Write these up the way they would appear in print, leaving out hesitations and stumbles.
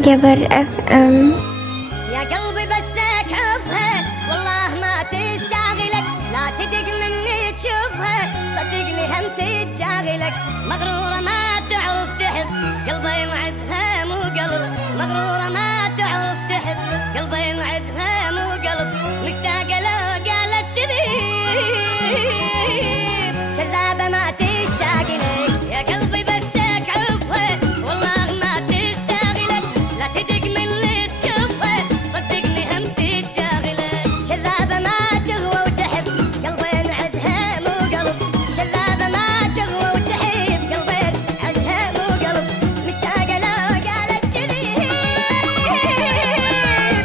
جبر اف ام. يا قلبي بسك عفها والله ما تستاهلك، لا تدق مني تشوفها صدقني هم تتجاهلك. مغرورة ما تعرف تحب قلبي وعدها مو قلب، مغرورة ما تعرف تحب قلبي وعدها مو قلب. مشتاقة لو قالت تذيب كذابة ما تشتاق لك. يا قلبي بسك عفها والله ما تستاهلك، لا تدق مني تشوفها صدقني هم تتجاهلك. كذابة ما تهوى وتحب قلبين عدها مو قلب، كذابة ما تهوى وتحب قلبين عدها مو قلب. مشتاقة لو قالت تذيب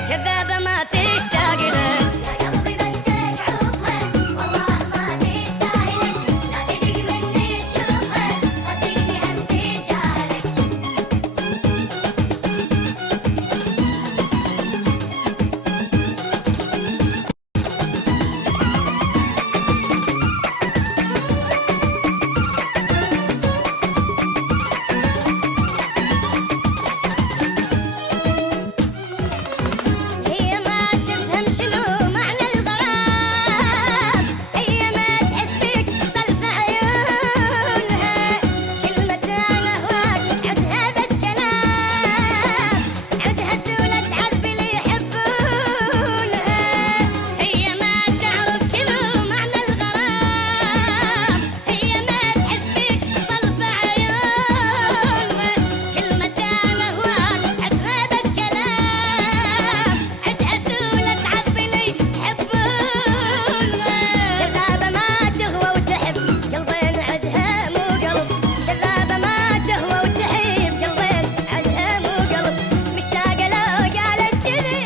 كذابة ما تشتاق لك. يا قلبي بسك عفها والله ما تستاهلك، لا تدق مني تشوفها صدقني هم تجاهلك. هي ما تفهم شنو معنى الغرام، هي ما تحس فيك صلف عيونها. كلمة أنا هواك عدها بس كلام، عدها سولة عذب اللي يحبونها. هي ما تعرف شنو معنى الغرام، هي ما تحس فيك صلف عيونها. كلمة أنا هواك عدها بس كلام، عدها سولة عذب اللي يحبونها. كذابة ما تهوى وتحب قلبين عدها مو قلب، كذابة ما تهوى وتحب قلبين عدها مو قلب. مشتاقة لو قالت كذب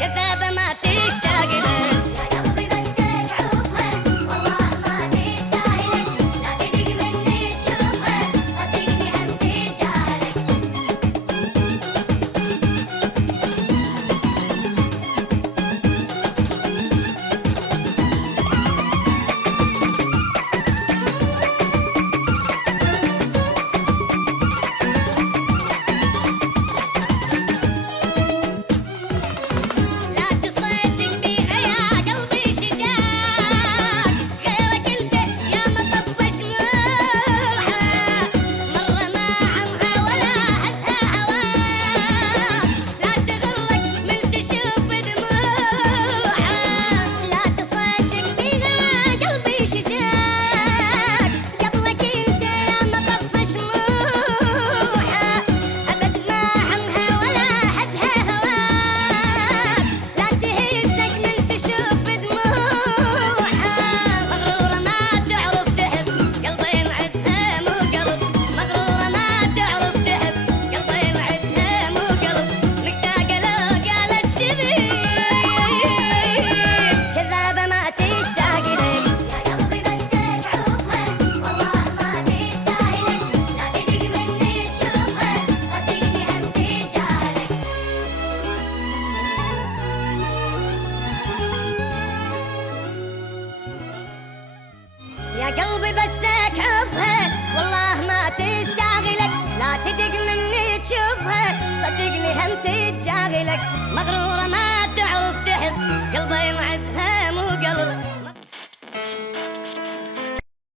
كذابة ما تشتاق لك. يا قلبي بسك عفها والله ما تستاهلك، لا تدق مني تشوفها صدقني هم تجاهلك. لا تصدق بيها يا قلبي شجاع، غيرك انت يا مطب سموحة. مرة ما عمها ولا حسها هواك، لا تغرك من تشوف دموعها. لا تصدق بيها قلبي شجاع، قبلك انت يا مطب شموحة. أبد ما همها ولا حسها هواك، لا تهزك من تشوف دموعها. مغرورة ما تعرف تحب قلبين عدها مو قلب، مغرورة ما تعرف تحب قلبين عدها مو قلب. مشتاقة لو قالت كذب كذابة ما تشتاق لك. يا قلبي بسك عفها والله ما تستاهلك، لا تدق مني تشوفها صدقني هم تجاهلك. يا قلبي بسك عفها والله ما تستاهلك، لا تدق مني تشوفها صدقني هم تتجاهلك. مغرورة ما تعرف تحب قلبي وعدها مو